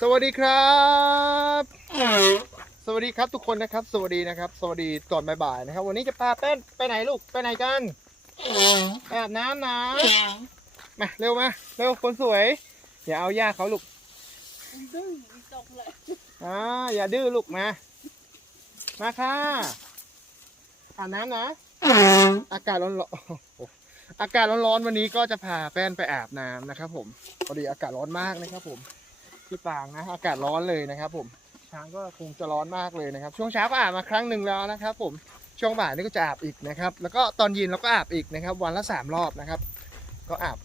สวัสดีครับ สวัสดีครับทุกคนนะครับ สวัสดีนะครับ สวัสดีตอนบ่ายๆนะครับ วันนี้จะพาเป้นไปไหนลูกไปไหนกันไปอาบน้ำนะมาเร็วมาเร็วคนสวยอย่าเอาย่าเขาลูกดื้อจบเลยอ่าอย่าดื้อลูกมา มาค่ะอาบน้ำนะ อากาศร้อนๆโอ้โหอากาศร้อนๆวันนี้ก็จะพาแป้นไปอาบน้ำนะครับ ผมพอดีอากาศร้อนมากนะครับผม ที่ปางนะอากาศร้อนเลยนะครับ ผมช้างก็คงจะร้อนมากเลยนะครับ ช่วงเช้าก็อาบมาครั้งหนึ่งแล้วนะครับ ผมช่วงบ่ายนี่ก็จะอาบอีกนะครับ แล้วก็ตอนเย็นเราก็อาบอีกนะครับ วันละสามรอบนะครับ ก็อาบ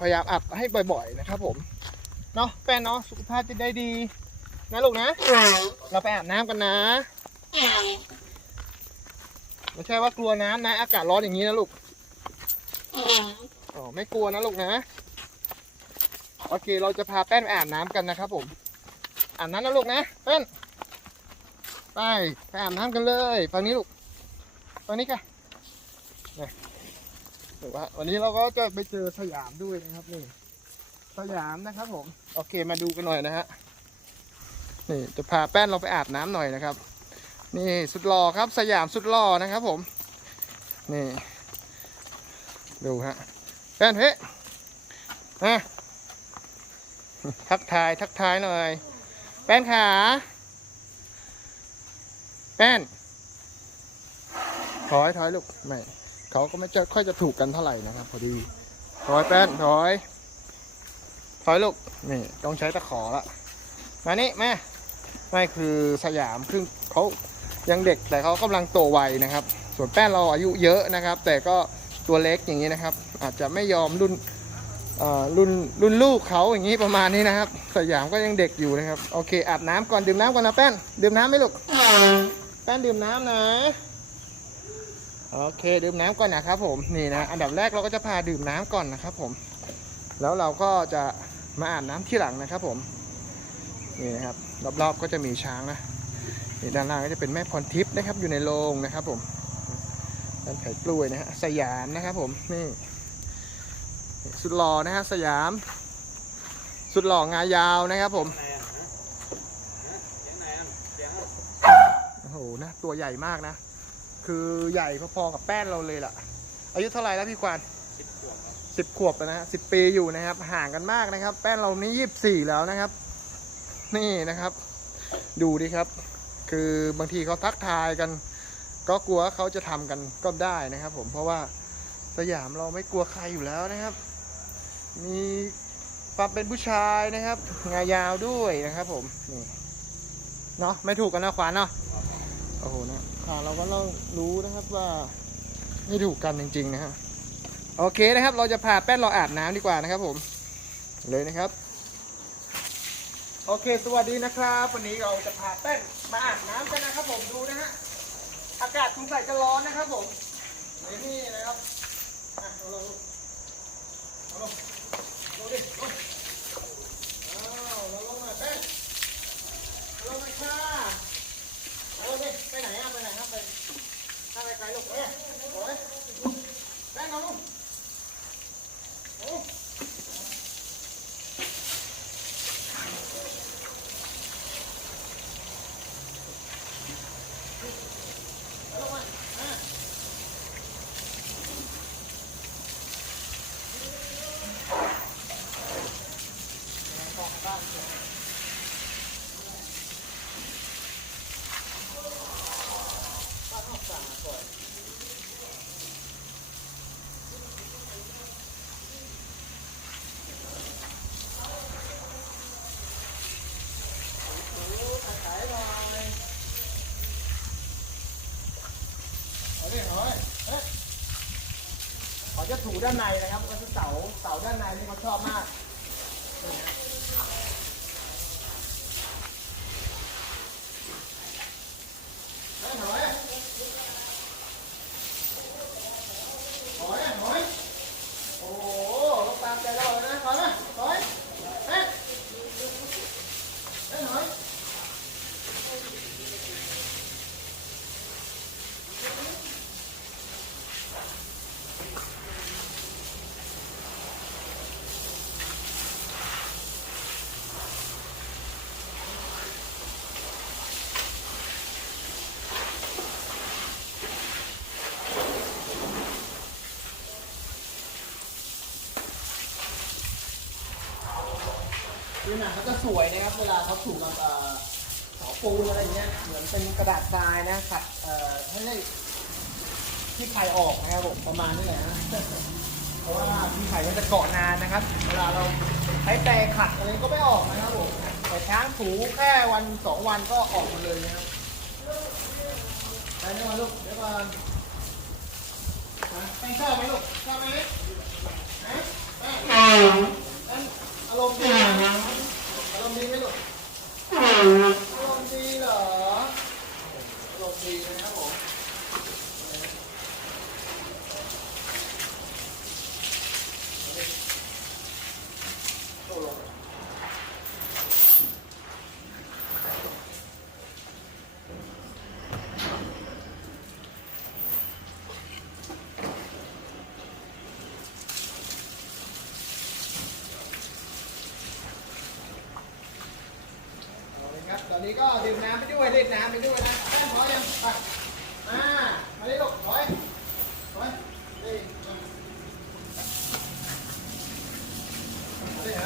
พยายามอาบให้บ่อยๆนะครับ ผมเนาะแป้นเนาะสุขภาพจะได้ดีนะลูกนะ เราไปอาบน้ำกันนะไม่ใช่ว่ากลัวน้ำนะ อากาศร้อนอย่างนี้นะลูกอ๋อไม่กลัวนะลูกนะ โอเค เราจะพาแป้นไปอาบน้ำกันนะครับผม อาบน้ำนะลูกนะแป้น ไปไปอาบน้ำกันเลยฝั่งนี้ลูกฝั่งนี้ค่ะเนี่ถือว่าวันนี้เราก็จะไปเจอสยามด้วยนะครับนี่ สยามนะครับผม โอเค มาดูกันหน่อยนะฮะ นี่จะพาแป้นเราไปอาบน้ำหน่อยนะครับ นี่สุดหล่อครับสยามสุดหล่อนะครับผม นี่ ดูฮะ แป้นเฮ้มา ทักทายทักทายหน่อย แป้นขา แป้นถอยถอยลูกไม่เขาก็ไม่จะค่อยจะถูกกันเท่าไหร่นะครับพอดีถอยแป้นถอยถอยลูกนี่ต้องใช้ตะขอละมานี่แม่ไม่คือสยามครึ่งเขายังเด็กแต่เขากำลังโตไวนะครับ ส่วนแป้นเราอายุเยอะนะครับ แต่ก็ตัวเล็กอย่างนี้นะครับ อาจจะไม่ยอมรุ่น รุ่นรุ่นลูกเขาอย่างนี้ประมาณนี้นะครับ สยามก็ยังเด็กอยู่นะครับ โอเคอาบน้ำก่อนดื่มน้ำก่อนนะแป้น ดื่มน้ำไหมลูก แป้นดื่มน้ำนะโอเค ดื่มน้ำก่อนนะครับผมนี่นะอันดับแรกเราก็จะพาดื่มน้ำก่อนนะครับผม แล้วเราก็จะมาอาบน้ำที่หลังนะครับผมนี่นะครับรอบๆก็จะมีช้างนะนี่ด้านล่างก็จะเป็นแม่พรทิพย์นะครับอยู่ในโรงนะครับผมด้านไข่กล้วยนะฮะสยามนะครับผมนี่ สุดหล่อนะฮะสยาม สุดหล่องายาวนะครับผมโอ้โหนะตัวใหญ่มากนะ คือใหญ่พอๆกับแป้นเราเลยล่ะ อายุเท่าไหร่แล้วพี่ควานสิบขวบแล้วนะฮะสิบปีอยู่นะครับ ห่างกันมากนะครับ แป้นเรานี่ยี่สิบสี่แล้วนะครับ นี่นะครับ ดูดิครับ คือบางทีเขาทักทายกัน ก็กลัวเขาจะทำกันก็ได้นะครับ ผมเพราะว่าสยามเราไม่กลัวใครอยู่แล้วนะครับ มีความเป็นผู้ชายนะครับงายาวด้วยนะครับผมนี่เนาะไม่ถูกกันนะขวานเนาะโอ้โหนะขวานเราก็ต้องรู้นะครับว่าไม่ถูกกันจริงๆนะฮะโอเคนะครับ เราจะพาแป้นเราอาบน้ำดีกว่านะครับ ผมเลยนะครับ โอเค สวัสดีนะครับ วันนี้เราจะพาแป้นมาอาบน้ำกันนะครับ ผมดูนะฮะอากาศสงสัยจะร้อนนะครับ ผมนี่นะครับอะเอาลงเราลง ไปไหนอะไปไหนครับไปถ้าไปไกลลูกเอ้ยโอ้ยแป้งเอาลงโอ้เอาลงมาอะ เอาดิเอาดิเอ๊ะเขาจะถู ด้านในนะครับก็จะเสาเสาด้านในนี่เขาชอบมากเฮ้ยหน่อยหน่อยหน่อยโอ้โหลูกตามใจเราเลยนะถอยมาถอยเอ๊ะเอ๊ะหน่อย หนังเขาจะสวยนะครับ เวลาเขาถูกกับเอ่อเสาปูอะไรเงี้ย เหมือนเป็นกระดาษทรายนะขัดเอ่อให้ได้ที่ไข่ออกนะครับผมประมาณนี้แหละนะเพราะว่าที่ไข่มันจะเกาะนานนะครับ เวลาเราใช้แปรงขัดอะไรก็ไม่ออกนะครับผมแต่ช้างถูแค่วันสองวันก็ออกหมดเลยนะครับไปเดี๋ยวมาลูกเดี๋ยวก่อนฮะแป้งชอบไหมลูกชอบไหมฮะแป้งนั่นอารมณ์ดีไหมอารมณ์ดีไหมลูกอารมณ์ดีเหรออารมณ์ดีนะ ครับผมโตลงเอาเลยครับตอนนี้ก็ดื่มน้ำไปด้วยเล่นน้ำไปด้วยนะแป้งพอยังไปมามาเลยลูกถอยถอยเฮ้ยมา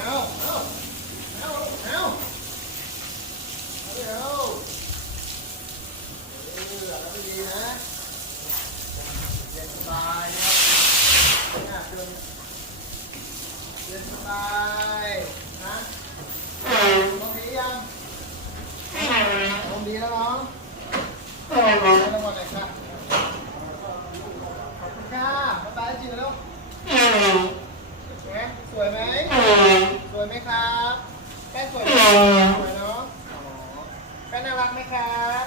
เอาเอาเอาเอาเอาเอาเดี๋ยวเออแล้วไม่ดีนะเย็นสบายนะครับเดิน เย็นสบายนะลองดียังลองดีแล้วเน้องได้รางวัลเลยค่ะขอบคุณค่ะบ๊ายบายจริงแล้วสวยไหมสวยไหมสวยไหมครับแป้งสวยไหมสวยเนาะอ๋อแป้งน่ารักไหมครับ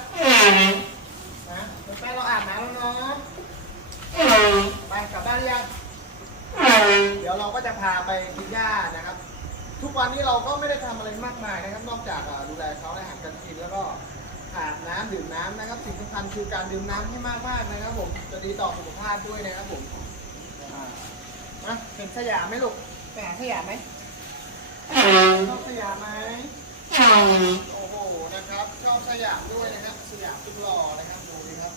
นะแป้งเราอาบน้ำแล้วเนาะไปกลับบ้านหรือยัง เดี๋ยวเราก็จะพาไปกินหญ้านะครับ ทุกวันนี้เราก็ไม่ได้ทำอะไรมากมายนะครับ นอกจากอ่าดูแลเขาในอาหารการกินแล้วก็อาบน้ำดื่มน้ำนะครับ สิ่งสำคัญคือการดื่มน้ำให้มากๆนะครับผมจะดีต่อสุขภาพด้วยนะครับผมอ่ามาเป็นสยามไหมลูกไปหาสยามไหมชอบสยามไหมโอ้โหนะครับชอบสยามด้วยนะครับสยามจุดหล่อนะครับดูดิครับ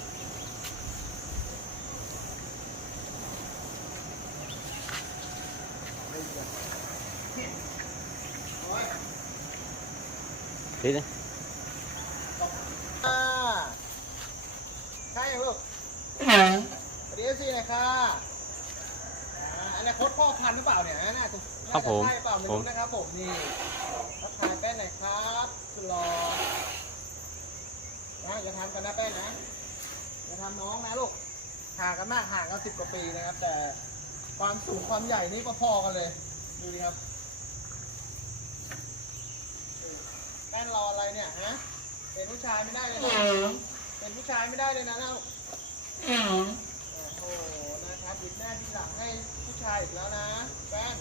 โอ้ย Thế đấy. อ่าใช่ลูกสวัสดีสินะคะอ่าอนาคตพ่อพันธุ์หรือเปล่าเนี่ยน่าจะครับผมน่าจะใช่เปล่าไม่รู้นะครับผมนี่ทักทายแป้นหน่อยครับสุดหล่อนะอย่าทำกันนะแป้นนะอย่าทำน้องนะลูกห่างกันมากห่างกันสิบกว่าปีนะครับ แต่ความสูงความใหญ่นี่พอๆกันเลยดูดิครับเออแป้นรออะไรเนี่ยฮะเป็นผู้ชายไม่ได้เลยนะเป็นผู้ชายไม่ได้เลยนะเล่าโอ้โหนะครับบิดหน้าบิดหลังให้ผู้ชายอีกแล้วนะแป้น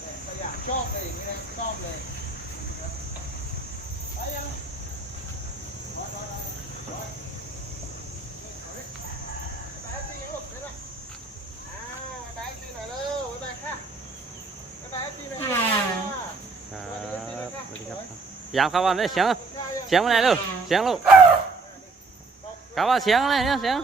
เนี่ยขยามชอบเลยอย่างนี้นะชอบเลยไปยังรอรอรอยร้อยเอาดิไปแท็กซี่ยังลูกไปหน่อยอ่าไปแท็กซี่หน่อยเร็วไปค่ะไปแท็กซี่หน่อยค่ะ ครับสวัสดี ครับยามเข้าวันได้เสียง